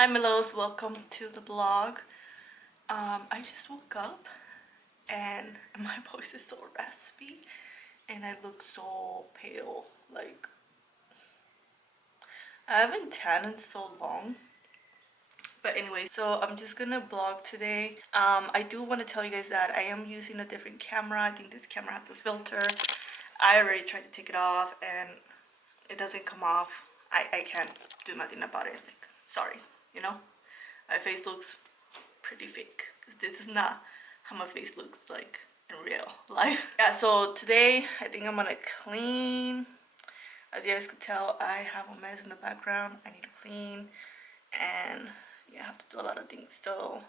Hi Melos, welcome to the vlog. I just woke up and my voice is so raspy and I look so pale. Like, I haven't tanned in so long. But anyway, so I'm just gonna vlog today. I do want to tell you guys that I am using a different camera. I think this camera has a filter. I already tried to take it off and it doesn't come off. I can't do nothing about it. Like, sorry, you know? My face looks pretty fake because this is not how my face looks like in real life. Yeah, so today I think I'm gonna clean. As you guys could tell, I have a mess in the background. I need to clean and yeah, I have to do a lot of things. So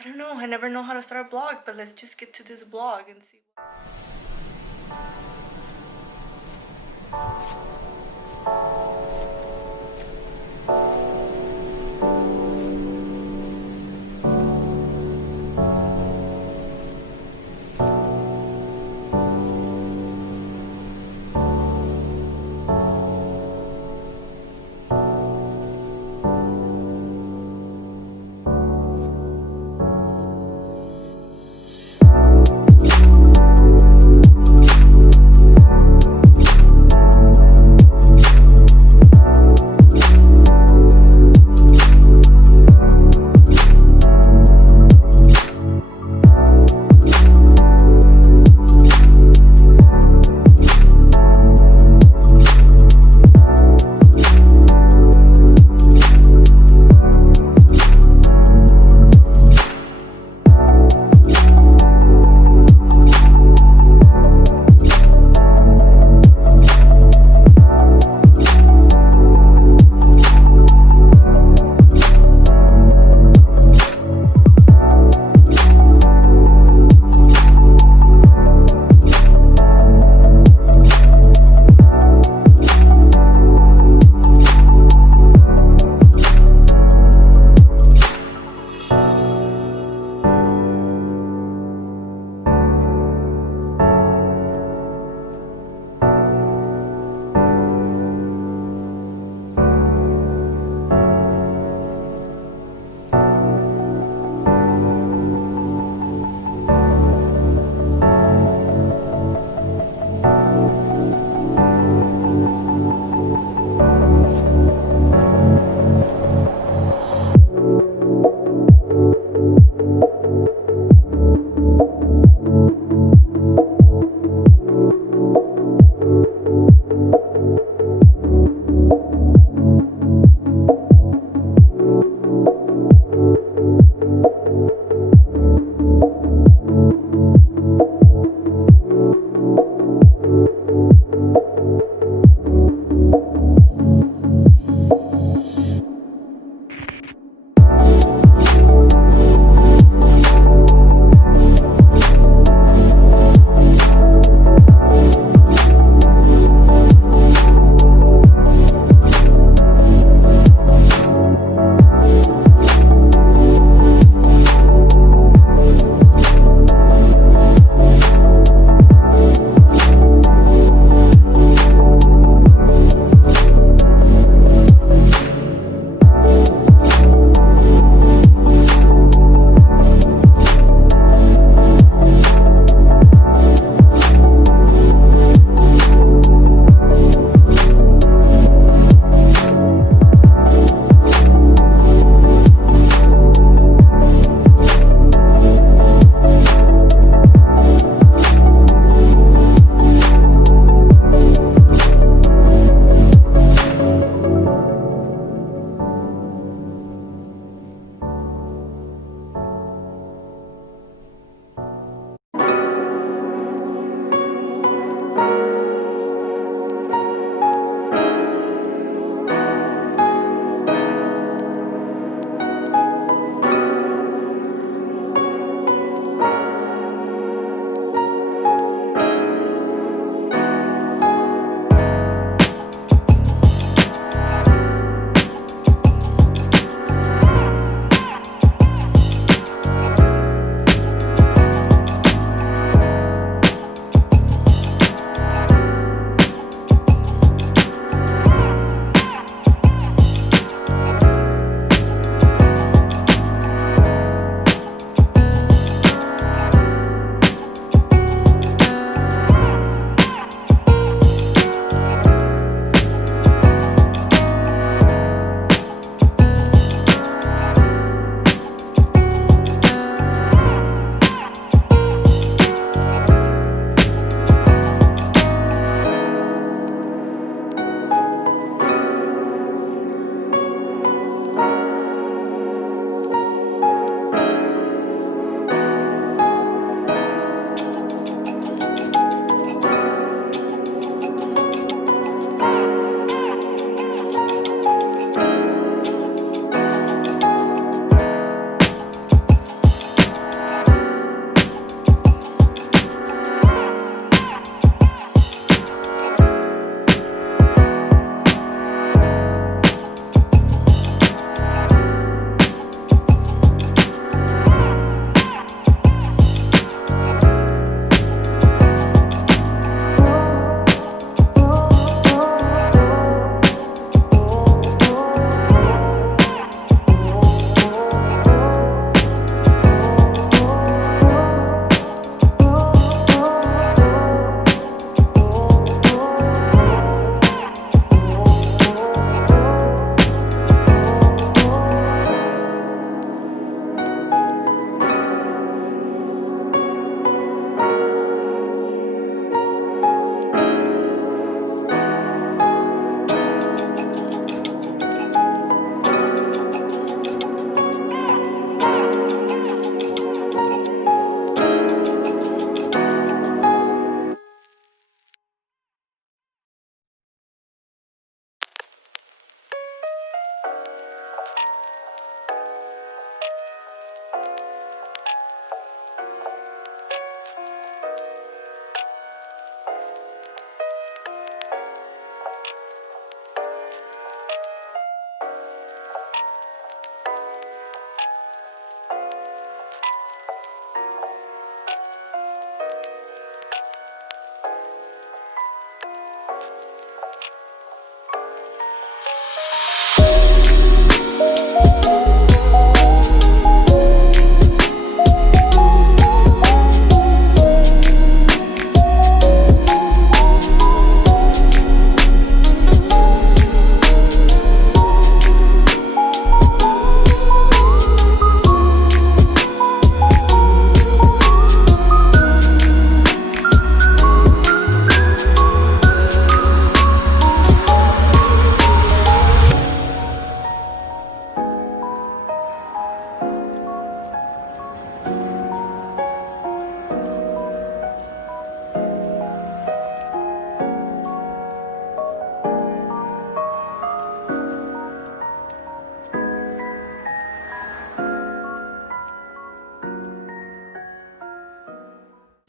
I don't know, I never know how to start a vlog, but let's just get to this vlog and see.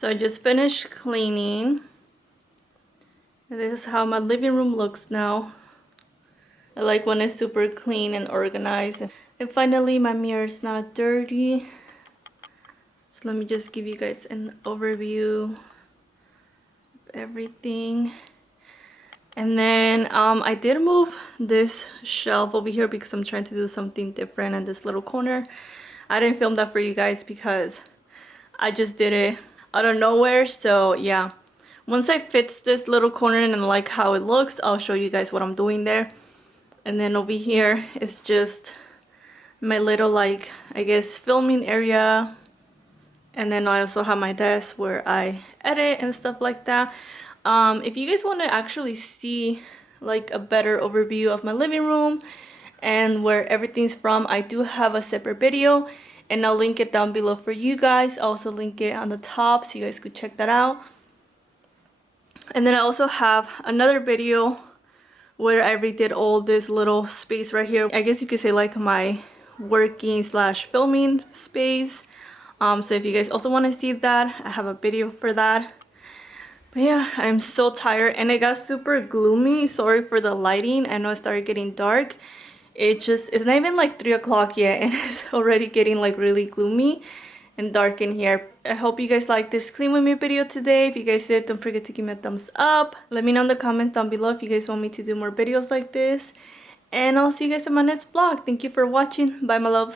So I just finished cleaning. This is how my living room looks now. I like when it's super clean and organized. And finally, my mirror is not dirty. So let me just give you guys an overview of everything. And then I did move this shelf over here because I'm trying to do something different in this little corner. I didn't film that for you guys because I just did it out of nowhere. So yeah, once I fix this little corner and I like how it looks, I'll show you guys what I'm doing there. And then over here is just my little, like, I guess filming area. And then I also have my desk where I edit and stuff like that. If you guys want to actually see like a better overview of my living room and where everything's from, I do have a separate video and I'll link it down below for you guys. I'll also link it on the top so you guys could check that out. And then I also have another video where I redid all this little space right here. I guess you could say like my working slash filming space. So if you guys also want to see that, I have a video for that. But yeah, I'm so tired and it got super gloomy. Sorry for the lighting. I know it started getting dark. It's not even like 3 o'clock yet and it's already getting like really gloomy and dark in here. I hope you guys like this clean with me video today. If you guys did, don't forget to give me a thumbs up. Let me know in the comments down below if you guys want me to do more videos like this. And I'll see you guys in my next vlog. Thank you for watching. Bye, my loves.